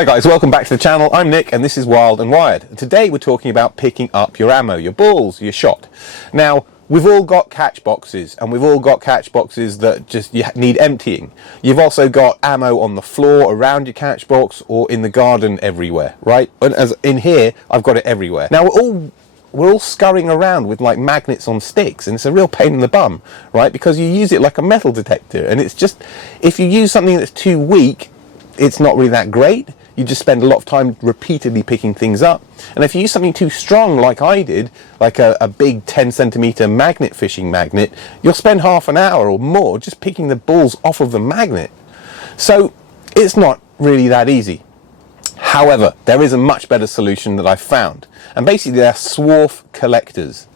Hi guys, welcome back to the channel. I'm Nick and this is Wild and Wired. And today we're talking about picking up your ammo, your balls, your shot. Now, we've all got catch boxes and we've all got catch boxes that just you need emptying. You've also got ammo on the floor around your catch box or in the garden everywhere, right? And as in here, I've got it everywhere. Now we're all scurrying around with like magnets on sticks, and it's a real pain in the bum, right? Because you use it like a metal detector, and it's just, if you use something that's too weak, it's not really that great. You just spend a lot of time repeatedly picking things up. And if you use something too strong like I did, like a big 10 centimeter magnet fishing magnet, you'll spend half an hour or more just picking the balls off of the magnet. So it's not really that easy. However, there is a much better solution that I've found. And basically they're swarf collectors.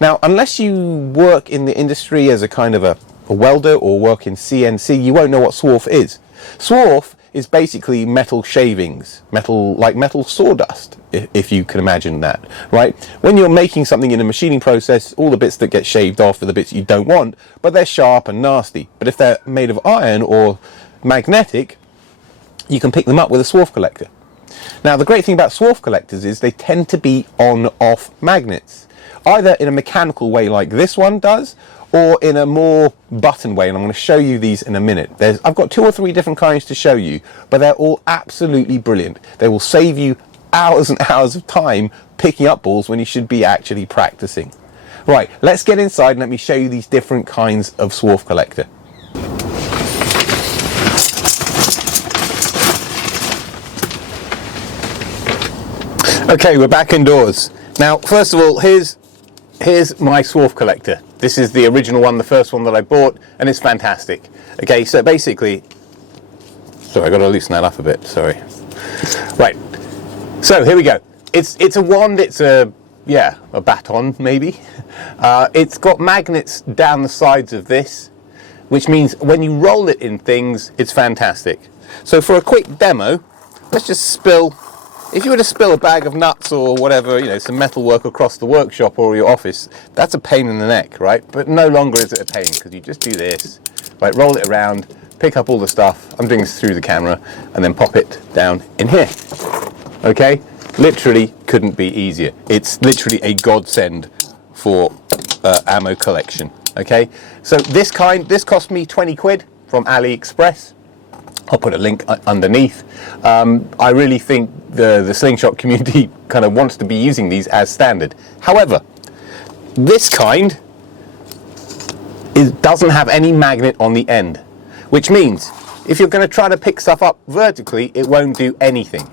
Now, unless you work in the industry as a kind of a welder or work in CNC, you won't know what swarf is. Swarf is basically metal shavings, metal sawdust, if you can imagine that, right? When you're making something in a machining process, all the bits that get shaved off are the bits you don't want, but they're sharp and nasty. But if they're made of iron or magnetic, you can pick them up with a swarf collector. Now, the great thing about swarf collectors is they tend to be on-off magnets, either in a mechanical way like this one does, or in a more button way, and I'm going to show you these in a minute. I've got 2 or 3 different kinds to show you, but they're all absolutely brilliant. They will save you hours and hours of time picking up balls when you should be actually practicing. Right, let's get inside and let me show you these different kinds of swarf collector. Okay, we're back indoors. Now, first of all, here's my swarf collector. This is the original one, the first one that I bought, and it's fantastic. Okay, so basically, sorry, I got to loosen that up a bit, sorry. Right, so here we go. It's a wand, it's a baton maybe. It's got magnets down the sides of this, which means when you roll it in things, it's fantastic. So for a quick demo, let's just spill. If you were to spill a bag of nuts or whatever, you know, some metal work across the workshop or your office, that's a pain in the neck, right? But no longer is it a pain, because you just do this, right? Roll it around, pick up all the stuff. I'm doing this through the camera, and then pop it down in here. Okay? Literally couldn't be easier. It's literally a godsend for ammo collection. Okay? So this cost me 20 quid from AliExpress. I'll put a link underneath. I really think the slingshot community kind of wants to be using these as standard. However, this kind doesn't have any magnet on the end, which means if you're going to try to pick stuff up vertically, it won't do anything.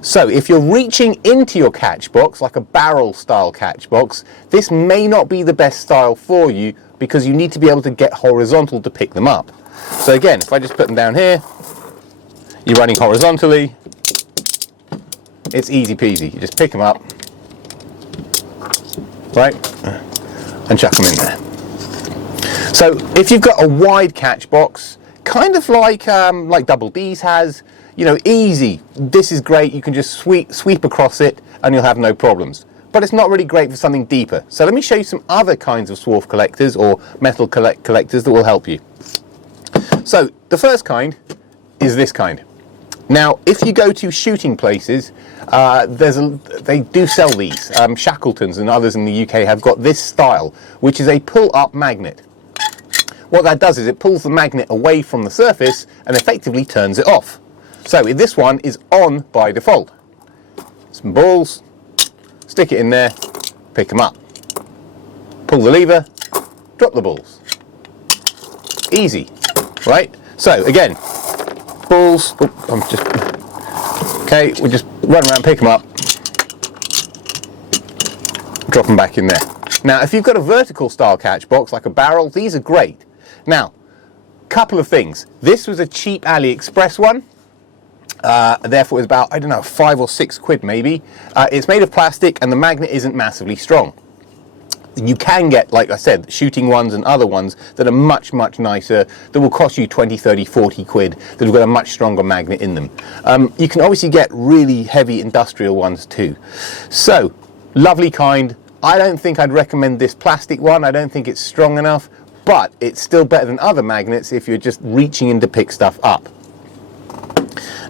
So if you're reaching into your catch box, like a barrel style catch box, this may not be the best style for you, because you need to be able to get horizontal to pick them up. So again, if I just put them down here, you're running horizontally, it's easy peasy. You just pick them up, right, and chuck them in there. So if you've got a wide catch box, kind of like Double D's has, you know, easy, this is great, you can just sweep across it and you'll have no problems. But it's not really great for something deeper. So let me show you some other kinds of swarf collectors or metal collectors that will help you. So the first kind is this kind. Now, if you go to shooting places, they do sell these. Shackletons and others in the UK have got this style, which is a pull-up magnet. What that does is it pulls the magnet away from the surface and effectively turns it off. So this one is on by default. Some balls, stick it in there, pick them up. Pull the lever, drop the balls. Easy, right? So again, balls, okay, we just run around, pick them up, drop them back in there. Now, if you've got a vertical style catch box, like a barrel, these are great. Now, couple of things. This was a cheap AliExpress one, therefore it was about, I don't know, 5 or 6 quid maybe. It's made of plastic and the magnet isn't massively strong. You can get, like I said, shooting ones and other ones that are much, much nicer, that will cost you 20, 30, 40 quid, that have got a much stronger magnet in them. You can obviously get really heavy industrial ones too. So, lovely kind. I don't think I'd recommend this plastic one. I don't think it's strong enough, but it's still better than other magnets if you're just reaching in to pick stuff up.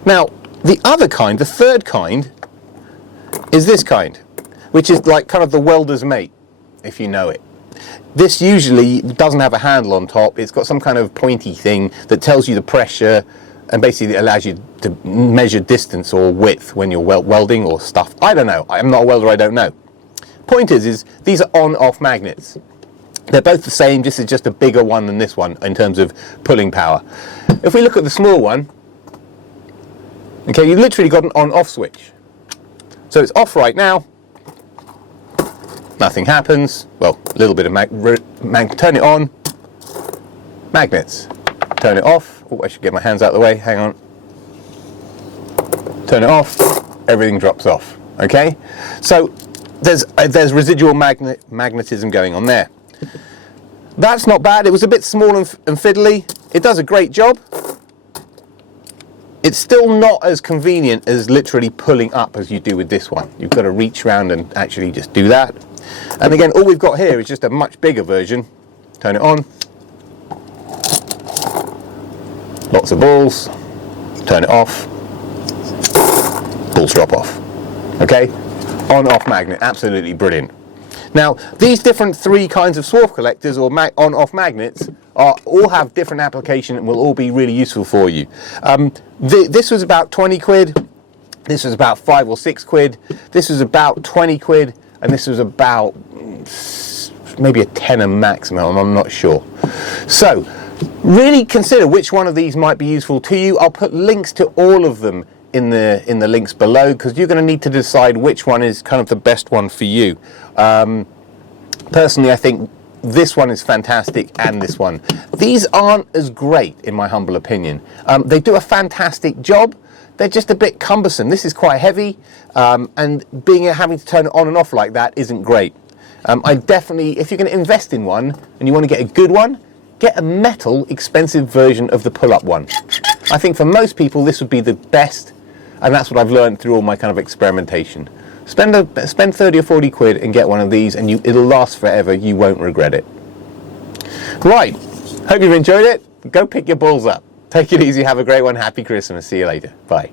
Now, The other kind, the third kind, is this kind, which is like kind of the welder's mate, if you know it. This usually doesn't have a handle on top. It's got some kind of pointy thing that tells you the pressure and basically allows you to measure distance or width when you're welding or stuff. I don't know. I'm not a welder, I don't know. Point is these are on-off magnets. They're both the same, this is just a bigger one than this one in terms of pulling power. If we look at the small one, okay, you've literally got an on-off switch. So it's off right now, nothing happens. Well, a little bit of turn it on, magnets. Turn it off. Oh, I should get my hands out of the way, hang on. Turn it off, everything drops off, okay? So there's residual magnetism going on there. That's not bad. It was a bit small and fiddly. It does a great job. It's still not as convenient as literally pulling up as you do with this one. You've got to reach around and actually just do that. And again, all we've got here is just a much bigger version. Turn it on. Lots of balls. Turn it off. Balls drop off. Okay? On-off magnet, absolutely brilliant. Now, these different three kinds of swarf collectors or on-off magnets all have different application and will all be really useful for you. This was about 20 quid, this was about 5 or 6 quid, this was about 20 quid, and this was about maybe a tenner maximum, I'm not sure. So, really consider which one of these might be useful to you. I'll put links to all of them in the links below, because you're going to need to decide which one is kind of the best one for you. Personally, I think this one is fantastic, and this one. These aren't as great, in my humble opinion. They do a fantastic job. They're just a bit cumbersome. This is quite heavy, and having to turn it on and off like that isn't great. I definitely, if you're going to invest in one and you want to get a good one, get a metal, expensive version of the pull-up one. I think for most people this would be the best, and that's what I've learned through all my kind of experimentation. Spend 30 or 40 quid and get one of these, and it'll last forever. You won't regret it. Right, hope you've enjoyed it. Go pick your balls up. Take it easy, have a great one. Happy Christmas. See you later. Bye.